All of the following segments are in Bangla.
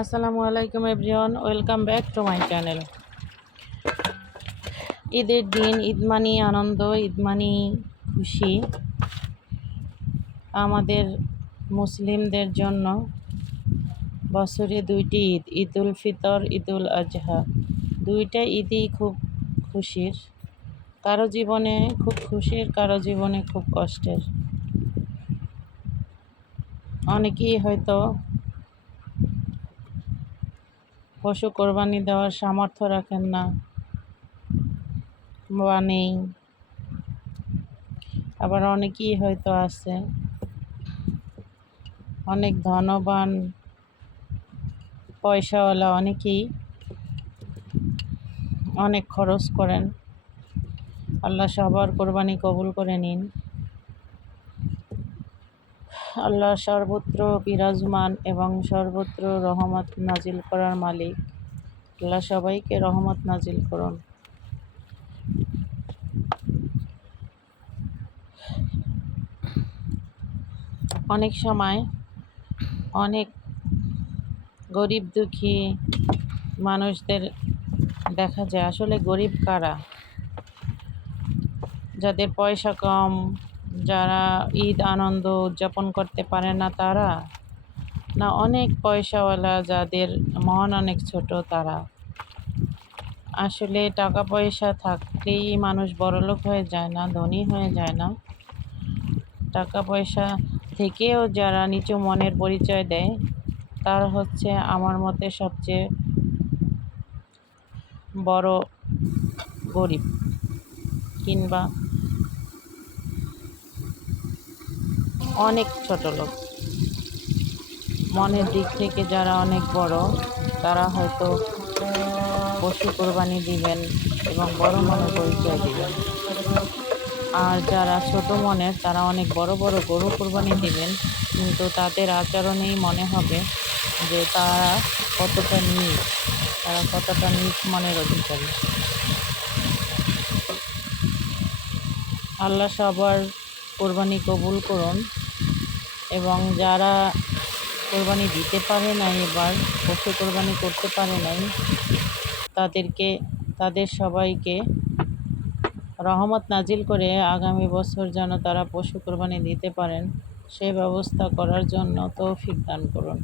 আসসালামু আলাইকুম everyone, welcome back to my channel. ঈদের দিন, ঈদ মানি আনন্দ, ঈদ মানি খুশি। আমাদের মুসলিমদের জন্য বছরে দুইটি ঈদ, ঈদ উল ফিতর, ঈদ উল আজহা। দুইটা ঈদই খুব খুশির, কারো জীবনে খুব খুশির, কারো জীবনে খুব কষ্টের। অনেকেই হয়তো পশু কোরবানি দেওয়ার সামর্থ্য রাখেন না বা নেই, আবার অনেকেই হয়তো আছে অনেক ধনবান, পয়সাওয়ালা, অনেকেই অনেক খরচ করেন। আল্লাহ সবার কোরবানি কবুল করে নিন। আল্লাহ সর্বত্র বিরাজমান এবং সর্বত্র রহমত নাজিল করার মালিক। আল্লাহ সবাইকে রহমত নাজিল করুন। অনেক সময় অনেক গরিব দুঃখী মানুষদের দেখা যায়, আসলে গরিব কারা? যাদের পয়সা কম, যারা ঈদ আনন্দ উদযাপন করতে পারে না তারা, না অনেক পয়সাওয়ালা যাদের মন অনেক ছোট তারা? আসলে টাকা পয়সা থাকলেই মানুষ বড়লোক হয়ে যায় না, ধনী হয়ে যায় না। টাকা পয়সা থেকেও যারা নিচু মনের পরিচয় দেয়, তার হচ্ছে আমার মতে সবচেয়ে বড় গরিব, কিংবা অনেক ছোট লোক। মনের দিক থেকে যারা অনেক বড়, তারা হয়তো পশু কোরবানি দিবেন এবং বড় মনের পরিচয় দিবেন। আর যারা ছোট মনের, তারা অনেক বড় বড় গরু কোরবানি দিবেন, কিন্তু তাদের আচরণেই মনে হবে যে তারা কতটা নীচ, তারা কতটা নীচ মনের অধিকারী। আল্লাহ সবার কোরবানি কবুল করুন। এবং যারা কোরবানি দিতে পারে নাই, এবার পশু কোরবানি করতে পারে নাই, তাদের সবাইকে রহমত নাজিল করে আগামী বছর যেন তারা পশু কোরবানি দিতে পারেন, সে ব্যবস্থা করার জন্য তৌফিক দান করুন।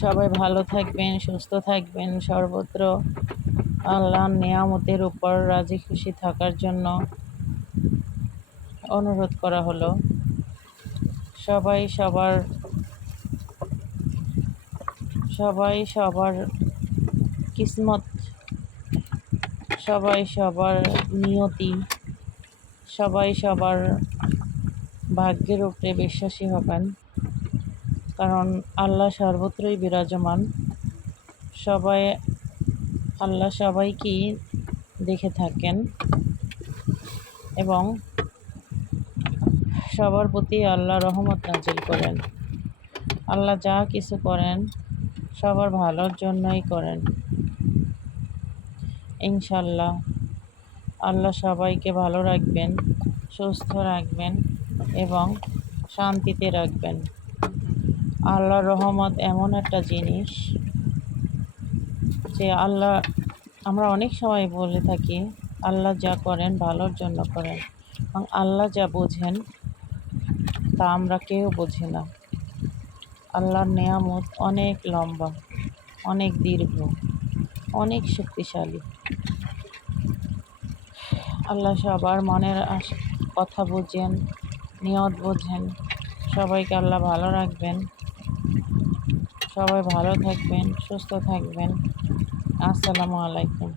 সবাই ভালো থাকবেন, সুস্থ থাকবেন। সর্বত্র আল্লাহর নেয়ামতের উপর রাজি খুশি থাকার জন্য অনুরোধ করা হলো। সবাই সবার কিসমত, সবাই সবার নিয়তি, সবাই সবার ভাগ্যের উপরে বিশ্বাসী হবেন, কারণ আল্লাহ সর্বত্রই বিরাজমান। আল্লাহ সবাইকেই দেখে থাকেন এবং সবার প্রতি আল্লাহ রহমত নাজিল করেন। আল্লাহ যা কিছু করেন সবার ভালোর জন্যই করেন। ইনশাল্লাহ আল্লাহ সবাইকে ভালো রাখবেন, সুস্থ রাখবেন এবং শান্তিতে রাখবেন। আল্লাহর রহমত এমন একটা জিনিস যে আমরা অনেক সময় বলে থাকি আল্লাহ যা করেন ভালোর জন্য করেন, এবং আল্লাহ যা বোঝেন তা আমরা কেউ বুঝি না। আল্লাহর নেয়ামত অনেক লম্বা, অনেক দীর্ঘ, অনেক শক্তিশালী। আল্লাহ সবার মনের কথা বুঝেন, নিয়ত বোঝেন। সবাইকে আল্লাহ ভালো রাখবেন। সবাই ভালো থাকবেন, সুস্থ থাকবেন। আসসালামু আলাইকুম।